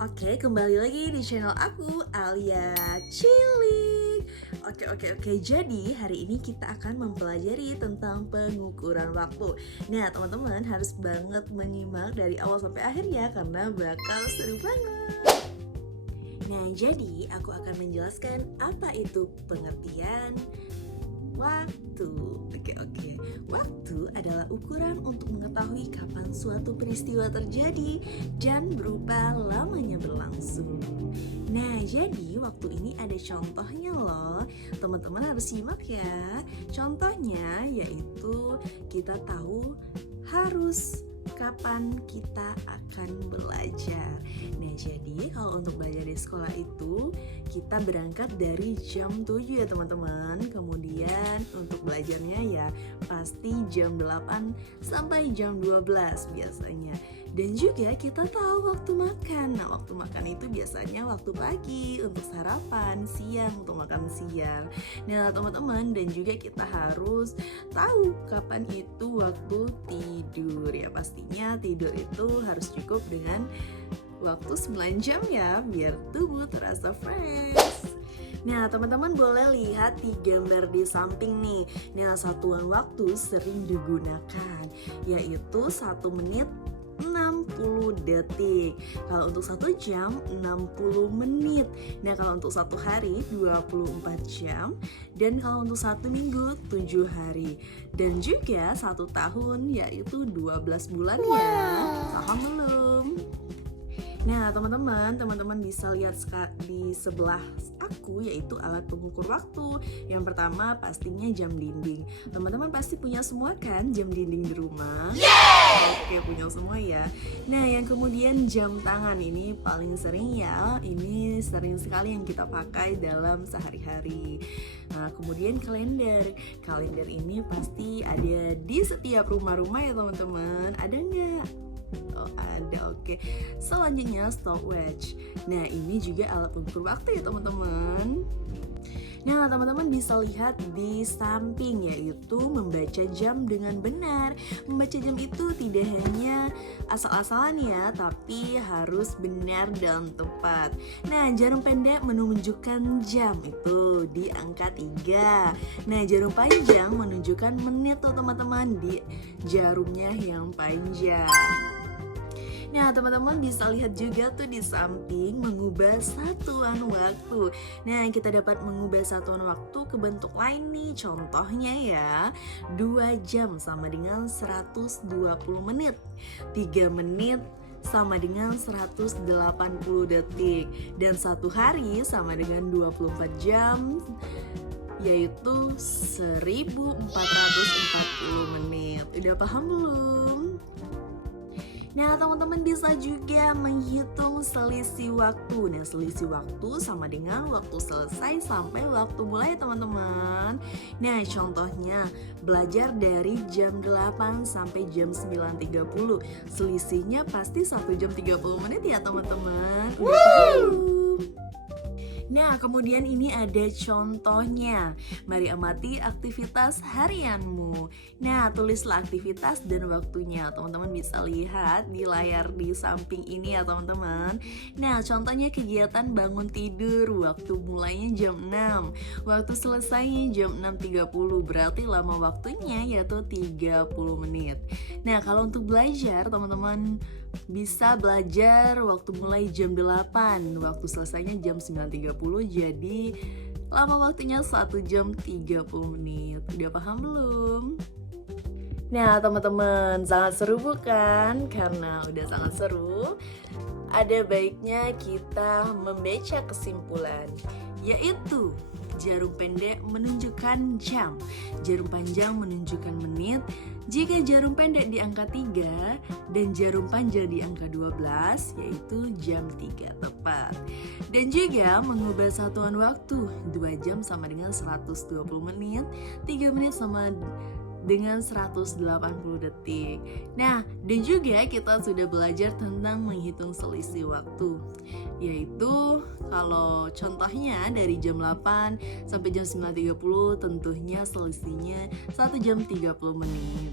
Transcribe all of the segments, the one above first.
Oke, kembali lagi di channel aku, Alia Cilik. Oke, jadi hari ini kita akan mempelajari tentang pengukuran waktu. Nah, teman-teman harus banget menyimak dari awal sampai akhir ya, karena bakal seru banget. Nah, jadi aku akan menjelaskan apa itu pengertian waktu. Oke. Waktu adalah ukuran untuk mengetahui kapan suatu peristiwa terjadi dan berupa lamanya berlangsung. Nah, jadi waktu ini ada contohnya loh. Teman-teman harus simak ya. Contohnya yaitu kita tahu harus kapan kita akan belajar. Nah, jadi kalau untuk belajar di sekolah itu kita berangkat dari jam 7 ya teman-teman. Kemudian untuk belajarnya ya pasti jam 8 sampai jam 12 biasanya. Dan juga kita tahu waktu makan. Nah, waktu makan itu biasanya waktu pagi untuk sarapan, siang untuk makan siang. Nah, teman-teman, dan juga kita harus tahu kapan itu waktu tidur. Ya, pastinya tidur itu harus cukup dengan waktu 9 jam ya, biar tubuh terasa fresh. Nah, teman-teman boleh lihat di gambar di samping nih. Nah, satuan waktu sering digunakan, yaitu 1 menit 60 detik. Kalau untuk 1 jam 60 menit. Nah, kalau untuk 1 hari 24 jam. Dan kalau untuk 1 minggu 7 hari. Dan juga 1 tahun yaitu 12 bulan ya. Paham belum? Nah, teman-teman bisa lihat di sebelah aku yaitu alat pengukur waktu. Yang pertama pastinya jam dinding. Teman-teman pasti punya semua kan jam dinding di rumah? Oke, punya semua ya. Nah, yang kemudian jam tangan ini paling sering ya. Ini sering sekali yang kita pakai dalam sehari-hari. Nah, kemudian kalender. Kalender ini pasti ada di setiap rumah-rumah ya teman-teman. Ada nggak? Oh, ada, oke. Selanjutnya stopwatch. Nah, ini juga alat pengukur waktu ya teman-teman. Nah, teman-teman bisa lihat di samping yaitu membaca jam dengan benar. Membaca jam itu tidak hanya asal-asalan ya, tapi harus benar dan tepat. Nah, jarum pendek menunjukkan jam itu di angka 3. Nah, jarum panjang menunjukkan menit tuh teman-teman di jarumnya yang panjang. Nah, teman-teman bisa lihat juga tuh di samping mengubah satuan waktu. Nah, kita dapat mengubah satuan waktu ke bentuk lain nih. Contohnya ya, 2 jam sama dengan 120 menit. 3 menit sama dengan 180 detik. Dan 1 hari sama dengan 24 jam, yaitu 1440 menit. Udah paham belum? Nah, teman-teman bisa juga menghitung selisih waktu. Nah, selisih waktu sama dengan waktu selesai sampai waktu mulai teman-teman. Nah, contohnya belajar dari jam 8 sampai jam 9.30. Selisihnya pasti 1 jam 30 menit ya teman-teman. Udah paham? Nah, kemudian ini ada contohnya. Mari amati aktivitas harianmu. Nah, tulislah aktivitas dan waktunya. Teman-teman bisa lihat di layar di samping ini ya teman-teman. Nah, contohnya kegiatan bangun tidur. Waktu mulainya jam 6. Waktu selesainya jam 6.30. Berarti lama waktunya yaitu 30 menit. Nah, kalau untuk belajar teman-teman bisa belajar waktu mulai jam 8, waktu selesainya jam 9.30, jadi lama waktunya 1 jam 30 menit. Udah paham belum? Nah, teman-teman, sangat seru bukan? Karena udah sangat seru, ada baiknya kita membaca kesimpulan, yaitu jarum pendek menunjukkan jam, jarum panjang menunjukkan menit. Jika jarum pendek di angka 3 dan jarum panjang di angka 12, yaitu jam 3 tepat. Dan juga mengubah satuan waktu, 2 jam sama dengan 120 menit, 3 menit sama dengan 180 detik. Nah, dan juga kita sudah belajar tentang menghitung selisih waktu, yaitu kalau contohnya dari jam 8 sampai jam 9.30 tentunya selisihnya 1 jam 30 menit.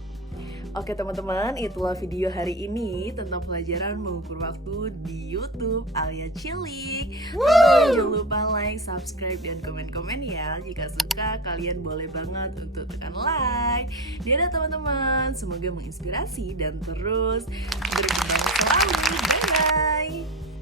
Oke teman-teman, itulah video hari ini tentang pelajaran mengukur waktu di YouTube Alia Cilik. Teman-teman jangan lupa like, subscribe, dan komen-komen ya. Jika suka, kalian boleh banget untuk tekan like. Dadah teman-teman, semoga menginspirasi dan terus berkembang selalu. Bye-bye.